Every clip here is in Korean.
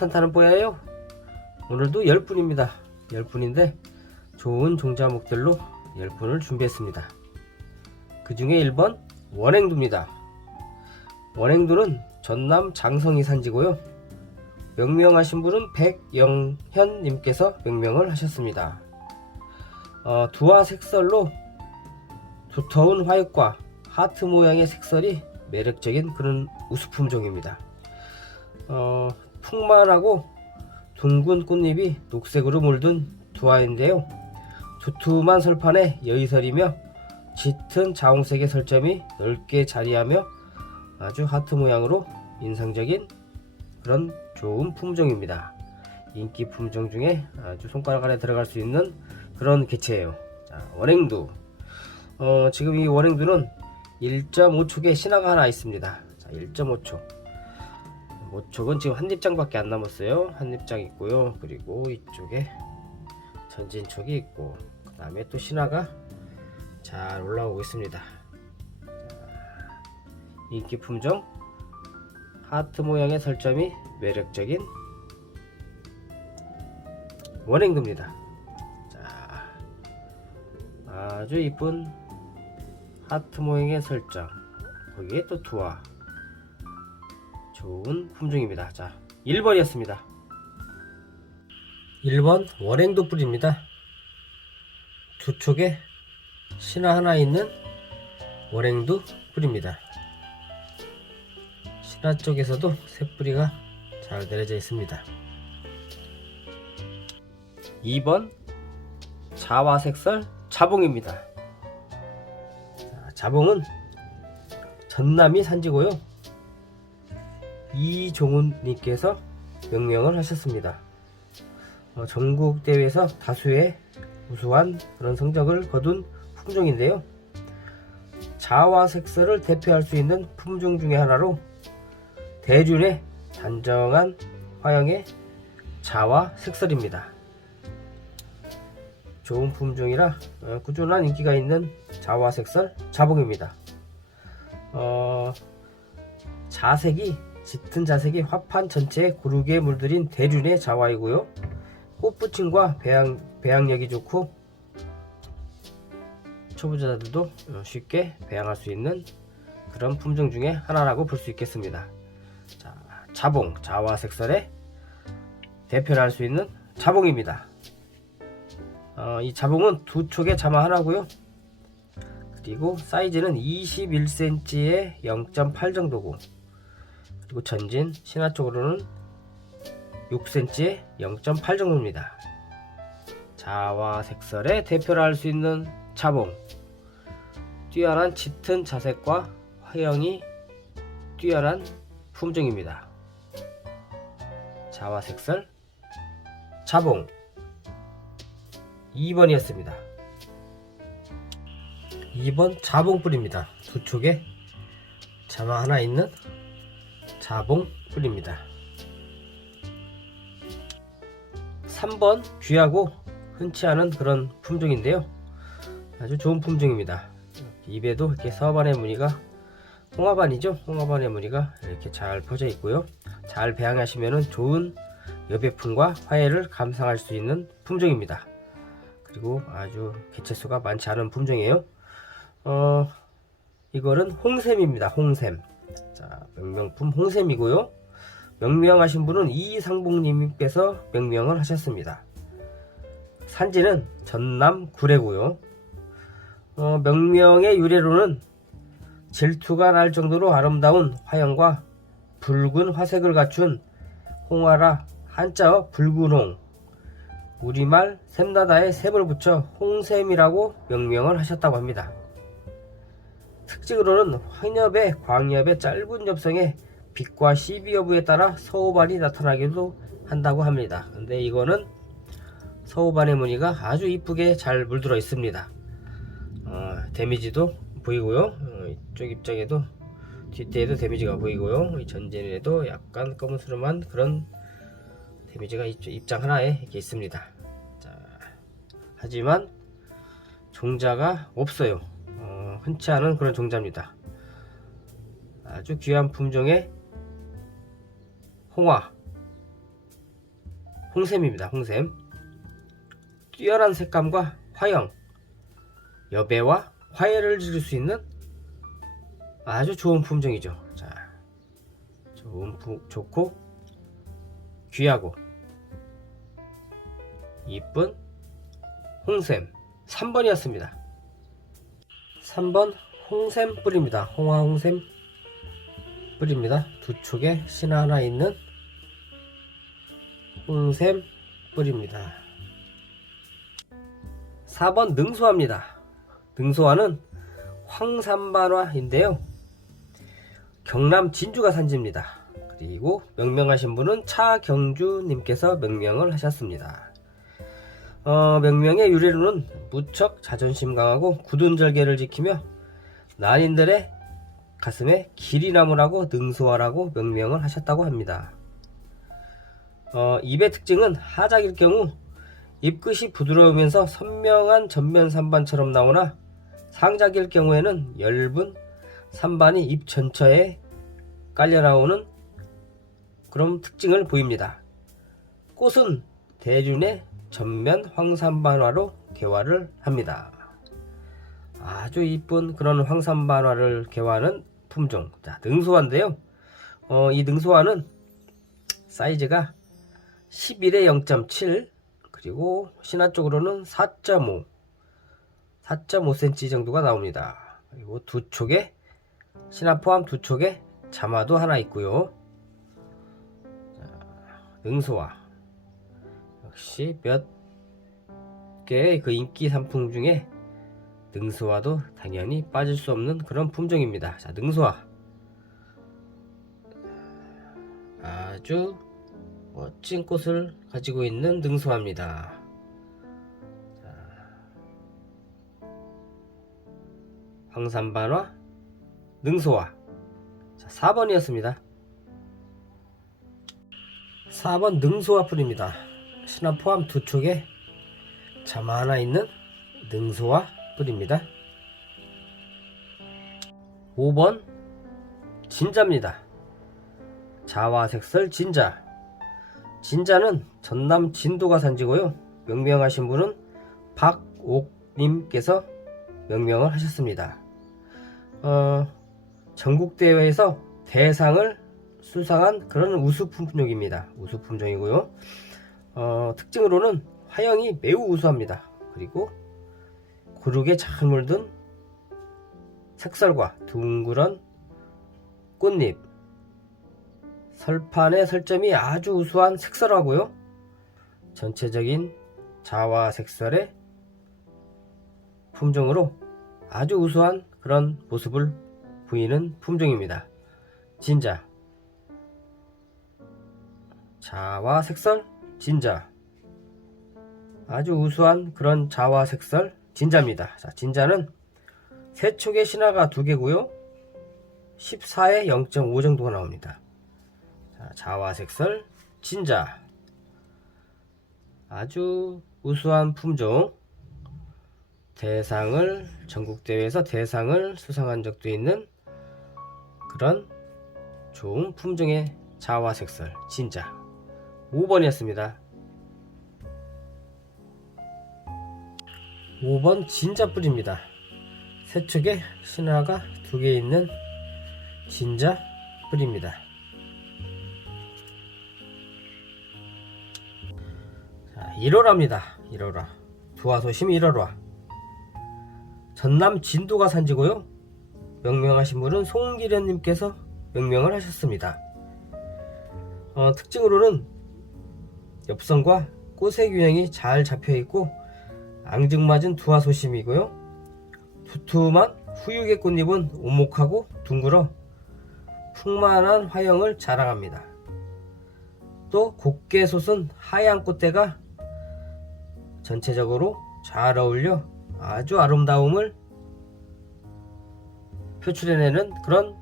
산타는 뽀야예요? 오늘도 10분입니다. 10분인데 좋은 종자목들로 10분을 준비했습니다. 그 중에 1번 원행두입니다. 원행두는 전남 장성이 산지고요. 명명하신 분은 백영현님께서 명명을 하셨습니다. 어, 두화 색설로 두터운 화육과 하트 모양의 색설이 매력적인 그런 우수품종입니다. 어, 풍만하고 둥근 꽃잎이 녹색으로 물든 두화인데요. 두툼한 설판에 여의설이며 짙은 자홍색의 설점이 넓게 자리하며 아주 하트 모양으로 인상적인 그런 좋은 품종입니다. 인기 품종 중에 아주 손가락 안에 들어갈 수 있는 그런 개체예요. 자, 원행두. 어, 지금 이 원행두는 1.5촉의 신화가 하나 있습니다. 자, 1.5촉. 모촉은 지금 한 입장밖에 안 남았어요. 한 입장 있고요. 그리고 이쪽에 전진촉이 있고 그 다음에 또 신화가 잘 올라오고 있습니다. 자, 인기 품종 하트 모양의 설점이 매력적인 원행두입니다. 자, 아주 이쁜 하트 모양의 설정 거기에 또 두화 좋은 품종입니다. 자, 1번이었습니다. 1번 원행도 뿌리입니다. 두 촉에 신화 하나 있는 원행도 뿌리입니다. 신화 쪽에서도 새뿌리가 잘 내려져 있습니다. 2번 자화색설 자봉입니다. 자, 자봉은 전남이 산지고요. 이종훈님께서 명명을 하셨습니다. 어, 전국 대회에서 다수의 우수한 그런 성적을 거둔 품종인데요. 자화 색설을 대표할 수 있는 품종 중의 하나로 대륜의 단정한 화형의 자화 색설입니다. 좋은 품종이라 어, 꾸준한 인기가 있는 자화 색설 자봉입니다. 어, 자색이 짙은 자색이 화판 전체에 고르게 물들인 대륜의 자화이고요. 꽃붙임과 배양, 배양력이 좋고 초보자들도 어, 쉽게 배양할 수 있는 그런 품종 중에 하나라고 볼 수 있겠습니다. 자, 자봉, 자화색설의 대표를 할 수 있는 자봉입니다. 어, 이 자봉은 두 촉의 자마 하나고요. 그리고 사이즈는 21cm에 0.8 정도고 그리고 전진 신화 쪽으로는 6cm에 0.8 정도입니다. 자와 색설의 대표를 할수 있는 자봉 뛰어난 짙은 자색과 화형이 뛰어난 품종입니다. 자와 색설 자봉 2번이었습니다. 2번 자봉뿔입니다. 두 촉에 자마 하나 있는 자봉 뿔입니다. 3번 귀하고 흔치 않은 그런 품종인데요. 아주 좋은 품종입니다. 입에도 이렇게 서반의 무늬가 홍화반이죠. 홍화반의 무늬가 이렇게 잘 퍼져 있고요. 잘 배양하시면 좋은 여배품과 화해를 감상할 수 있는 품종입니다. 그리고 아주 개체수가 많지 않은 품종이에요. 어, 이거는 홍샘입니다. 홍샘. 자, 명명품 홍샘이고요. 명명하신 분은 이상봉님께서 명명을 하셨습니다. 산지는 전남 구례고요. 어, 명명의 유래로는 질투가 날 정도로 아름다운 화형과 붉은 화색을 갖춘 홍화라 한자어 붉은홍 우리말 샘나다에 샘을 붙여 홍샘이라고 명명을 하셨다고 합니다. 특징으로는 황엽의 광엽의 짧은 엽성에 빛과 시비 여부에 따라 서우반이 나타나기도 한다고 합니다. 근데 이거는 서우반의 무늬가 아주 이쁘게 잘 물들어 있습니다. 어, 데미지도 보이고요. 어, 이쪽 입장에도 뒷대에도 데미지가 보이고요. 이 전진에도 약간 검은스름한 그런 데미지가 입장 하나에 이렇게 있습니다. 자, 하지만 종자가 없어요. 어, 흔치 않은 그런 종자입니다. 아주 귀한 품종의 홍화 홍샘입니다. 홍샘. 뛰어난 색감과 화형, 여배와 화해를 지을 수 있는 아주 좋은 품종이죠. 자, 좋은 품, 좋고 귀하고 이쁜 홍샘 3번이었습니다. 3번 홍샘 뿌리입니다. 홍화 홍샘 뿌리입니다. 두 촉에 신 하나 있는 홍샘 뿌리입니다. 4번 능소화입니다. 능소화는 황산반화인데요. 경남 진주가 산지입니다. 그리고 명명하신 분은 차경주님께서 명명을 하셨습니다. 어, 명명의 유래로는 무척 자존심 강하고 굳은 절개를 지키며 난인들의 가슴에 길이나무라고 능소화라고 명명을 하셨다고 합니다. 어, 잎의 특징은 하작일 경우 잎끝이 부드러우면서 선명한 전면 산반처럼 나오나 상작일 경우에는 엷은 산반이 잎 전체에 깔려 나오는 그런 특징을 보입니다. 꽃은 대준의 전면 황산반화로 개화를 합니다. 아주 이쁜 그런 황산반화를 개화하는 품종. 자, 능소화인데요. 어, 이 능소화는 사이즈가 11에 0.7 그리고 신화 쪽으로는 4.5 4.5cm 정도가 나옵니다. 그리고 두 촉에 신화 포함 두 촉에 자마도 하나 있고요. 자, 능소화 역시 몇 개의 그 인기 상품 중에 능소화도 당연히 빠질 수 없는 그런 품종입니다. 자, 능소화 아주 멋진 꽃을 가지고 있는 능소화입니다. 자, 황산반화 능소화 자, 4번이었습니다. 4번 능소화 풀입니다. 신화 포함 두 촉에 자마 하나 있는 능소화 풀입니다. 5번 진자입니다. 자화색설 진자 진자는 전남 진도가 산지고요. 명명하신 분은 박옥님께서 명명을 하셨습니다. 어, 전국대회에서 대상을 수상한 그런 우수 품종입니다. 우수 품종이고요. 어, 특징으로는 화형이 매우 우수합니다. 그리고 고르게 잘 물든 색설과 둥그런 꽃잎, 설판의 설점이 아주 우수한 색설하고요. 전체적인 자화 색설의 품종으로 아주 우수한 그런 모습을 보이는 품종입니다. 진자 자화 색설 진자 아주 우수한 그런 자화 색설 진자입니다. 자, 진자는 세 촉의 신화가 두 개고요. 14에 0.5 정도가 나옵니다. 자, 자화색설 진자 아주 우수한 품종 대상을 전국대회에서 대상을 수상한 적도 있는 그런 좋은 품종의 자화색설 진자 5번이었습니다 5번 진자 뿌리입니다 세축에 신화가 두 개 있는 진자 뿌리입니다 자, 1호라입니다. 1호라. 두화소심 1호라. 전남 진도가 산지고요. 명명하신 분은 송기련님께서 명명을 하셨습니다. 어, 특징으로는 엽선과 꽃의 균형이 잘 잡혀 있고 앙증맞은 두화 소심이고요. 두툼한 후육의 꽃잎은 오목하고 둥글어 풍만한 화형을 자랑합니다. 또 곱게 솟은 하얀 꽃대가 전체적으로 잘 어울려 아주 아름다움을 표출해내는 그런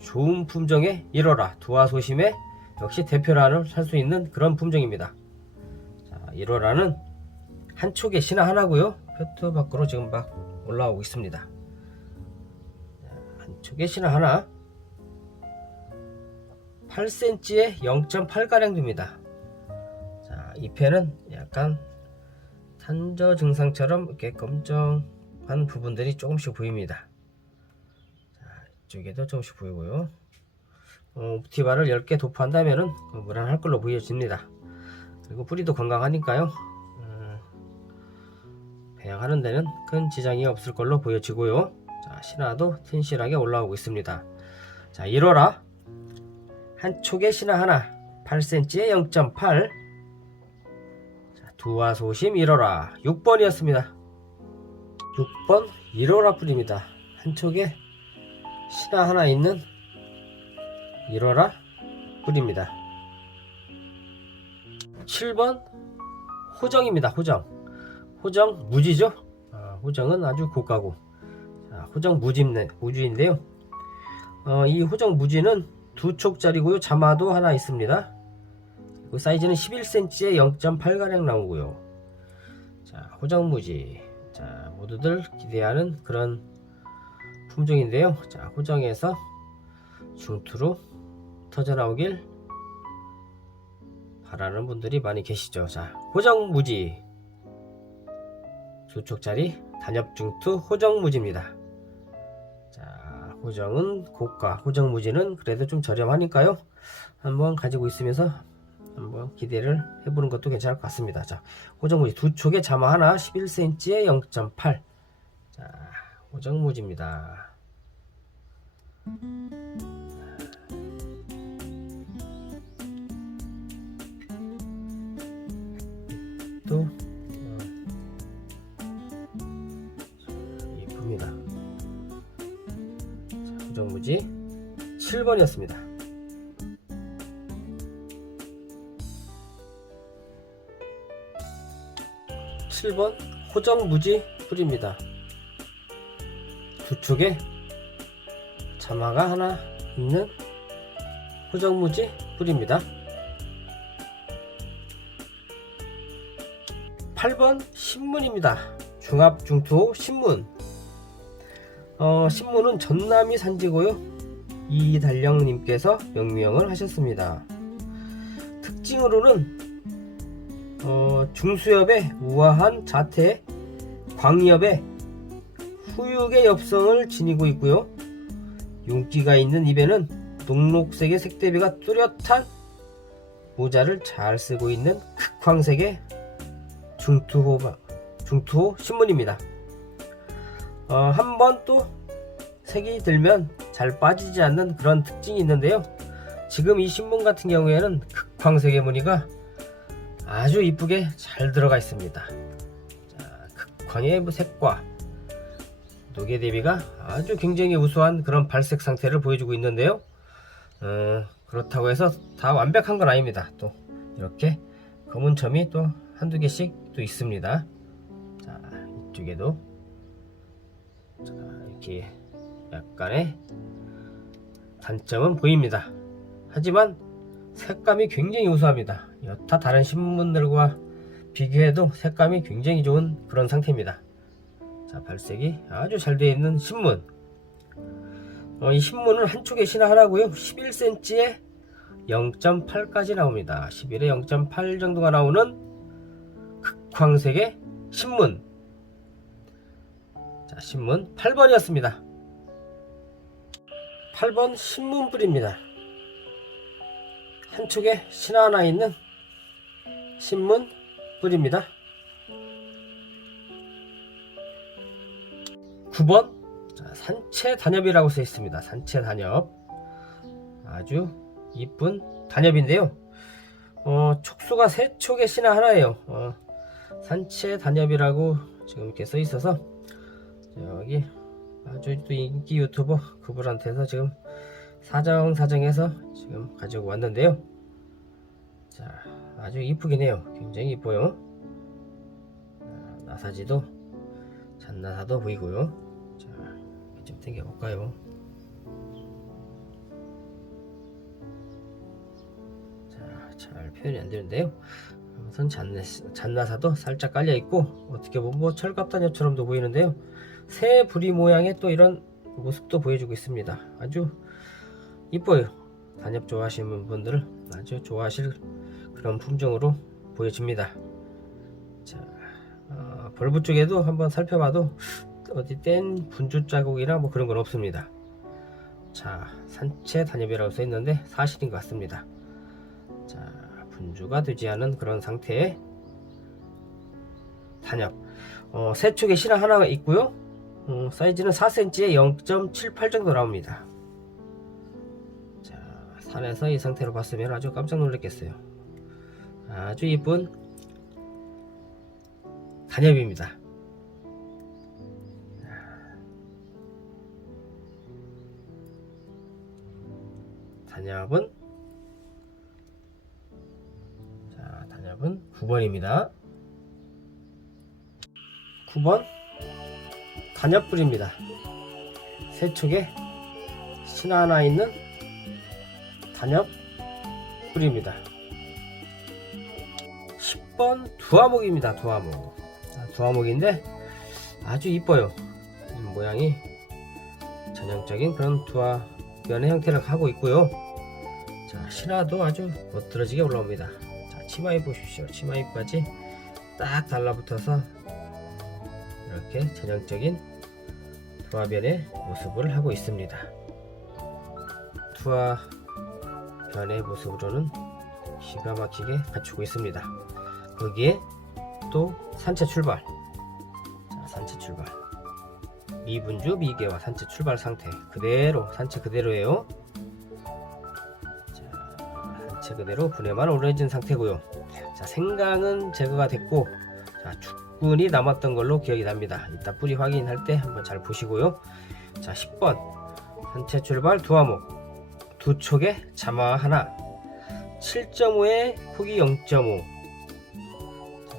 좋은 품종의 1호라 두화소심의 역시 대표란을 살 수 있는 그런 품종입니다. 자, 1호라는 한 촉의 신화 하나고요. 표트 밖으로 지금 막 올라오고 있습니다. 자, 한 촉의 신화 하나 8cm에 0.8가량 됩니다. 자, 잎에는 약간 탄저 증상처럼 이렇게 검정한 부분들이 조금씩 보입니다. 자, 이쪽에도 조금씩 보이고요. 어, 옵티바를 10개 도포한다면은 무난할 걸로 보여집니다. 그리고 뿌리도 건강하니까요. 음, 배양하는 데는 큰 지장이 없을 걸로 보여지고요. 자, 신화도 튼실하게 올라오고 있습니다. 자, 1호라 한 촉에 신화 하나 8cm에 0.8 자, 두화 소심 1호라 6번이었습니다. 6번 1호라 뿌립니다. 한 촉에 신화 하나 있는 1호라 뿌립니다. 7번 호정입니다. 호정. 호정 무지죠? 아, 호정은 아주 고가고. 자, 호정 무지네, 무주인데요. 어, 이 호정 무지는 두 촉짜리고요. 자마도 하나 있습니다. 그 사이즈는 11cm에 0.8가량 나오고요. 자, 호정 무지. 자, 모두들 기대하는 그런 품종인데요. 자, 호정에서 중투로 터져 나오길 바라는 분들이 많이 계시죠. 자, 호정무지 두촉짜리 단엽중투 호정무지입니다. 자, 호정은 고가, 호정무지는 그래도 좀 저렴하니까요. 한번 가지고 있으면서 한번 기대를 해보는 것도 괜찮을 것 같습니다. 자, 호정무지 두 촉에 자마 하나 11cm에 0.8. 자, 호정무지입니다. 또 어, 이쁩니다. 자, 호정무지 7번이었습니다. 칠번 호정무지 뿌립니다. 두 쪽에 자마가 하나 있는 호정무지 뿌립니다. 8번 신문입니다. 중압 중투 신문. 어, 신문은 전남이 산지고요. 이달령님께서 명명을 하셨습니다. 특징으로는 어, 중수엽의 우아한 자태, 광엽의 후육의 엽성을 지니고 있고요. 윤기가 있는 입에는 녹록색의 색대비가 뚜렷한 모자를 잘 쓰고 있는 극황색의 중투호 중투호 신문입니다. 어, 한 번 또 색이 들면 잘 빠지지 않는 그런 특징이 있는데요. 지금 이 신문 같은 경우에는 극황색의 무늬가 아주 이쁘게 잘 들어가 있습니다. 자, 극황의 색과 녹의 대비가 아주 굉장히 우수한 그런 발색 상태를 보여주고 있는데요. 어, 그렇다고 해서 다 완벽한 건 아닙니다. 또 이렇게 검은 점이 또 한두 개씩 또 있습니다. 자, 이쪽에도 자, 이렇게 약간의 단점은 보입니다. 하지만 색감이 굉장히 우수합니다. 여타 다른 신문들과 비교해도 색감이 굉장히 좋은 그런 상태입니다. 자, 발색이 아주 잘 되어 있는 신문. 어, 이 신문은 한쪽에 신화 하나고요. 11cm에 0.8까지 나옵니다. 11에 0.8 정도가 나오는 극황색의 신문. 자, 신문 8번이었습니다. 8번 신문 뿌리입니다. 한쪽에 신화 하나 있는 신문 뿌리입니다. 9번 자, 산채 단엽이라고 써 있습니다. 산채 단엽 아주 이쁜 단엽인데요. 어, 촉수가 세 촉의 신화 하나예요. 어, 산채 단엽이라고 지금 이렇게 써 있어서 여기 아주 또 인기 유튜버 그분한테서 지금 사정 사정해서 지금 가지고 왔는데요. 자, 아주 이쁘긴 해요. 굉장히 이뻐요. 아, 나사지도 잔나사도 보이고요. 자, 좀 당겨 볼까요? 자, 잘 표현이 안 되는데요. 잔나, 잔나사도 살짝 깔려 있고 어떻게 보면 뭐 철갑단엽처럼도 보이는데요. 새 부리 모양의 또 이런 모습도 보여주고 있습니다. 아주 이뻐요. 단엽 좋아하시는 분들은 아주 좋아하실 그런 품종으로 보여집니다. 자, 어, 벌브 쪽에도 한번 살펴봐도 어디 뗀 분주 자국이나 뭐 그런 건 없습니다. 자, 산채 단엽이라고 써 있는데 사실인 것 같습니다. 자, 분주가 되지 않은 그런 상태의 단엽. 어, 새 쪽에 실화 하나가 있고요. 어, 사이즈는 4cm에 0.78 정도 나옵니다. 자, 산에서 이 상태로 봤으면 아주 깜짝 놀랐겠어요. 아주 이쁜 단엽입니다. 단엽은 자, 단엽은 9번입니다. 9번 단엽불입니다. 세촉에 신화 하나 있는 단엽불입니다. 10번 두화목입니다. 두화목. 아, 두화목인데 아주 이뻐요. 이 모양이 전형적인 그런 두화변의 형태를 하고 있고요. 자, 신화도 아주 멋들어지게 올라옵니다. 자, 치마입 보십시오. 치마입까지 딱 달라붙어서 이렇게 전형적인 투하변의 모습을 하고 있습니다. 투하변의 모습으로는 기가 막히게 갖추고 있습니다. 거기에 또 산채 출발. 자, 산채 출발. 미분주 미개와 산채 출발 상태 그대로 산채 그대로예요. 자, 산채 그대로 분해만 오래진 상태고요. 자, 생강은 제거가 됐고 자, 죽군이 남았던 걸로 기억이 납니다. 이따 뿌리 확인할 때 한번 잘 보시고요. 자, 10번 산채 출발 두 화목 두 촉에 자마 하나 7.5에 폭이 0.5 자,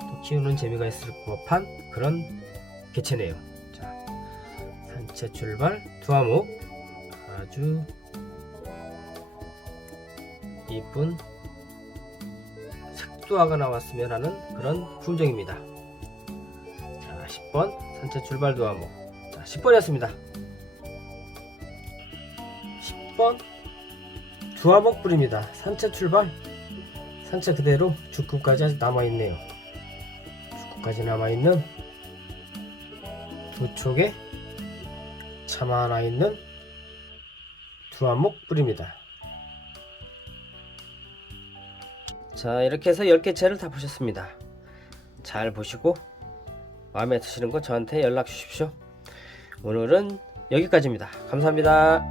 또 키우는 재미가 있을 법한 그런 개체네요. 자, 산채 출발 두 화목 아주 이쁜 색두화가 나왔으면 하는 그런 품종입니다. 자, 10번 산채 출발 두화목. 자, 10번이었습니다. 10번 두화목 뿌립니다. 산채 출발. 산채 그대로 죽구까지 아직 남아있네요. 죽구까지 남아있는 두 촉에 차마 하나 있는 두화목 뿌립니다. 자 이렇게 해서 10개 채를 다 보셨습니다. 잘 보시고 마음에 드시는 거 저한테 연락 주십시오. 오늘은 여기까지입니다. 감사합니다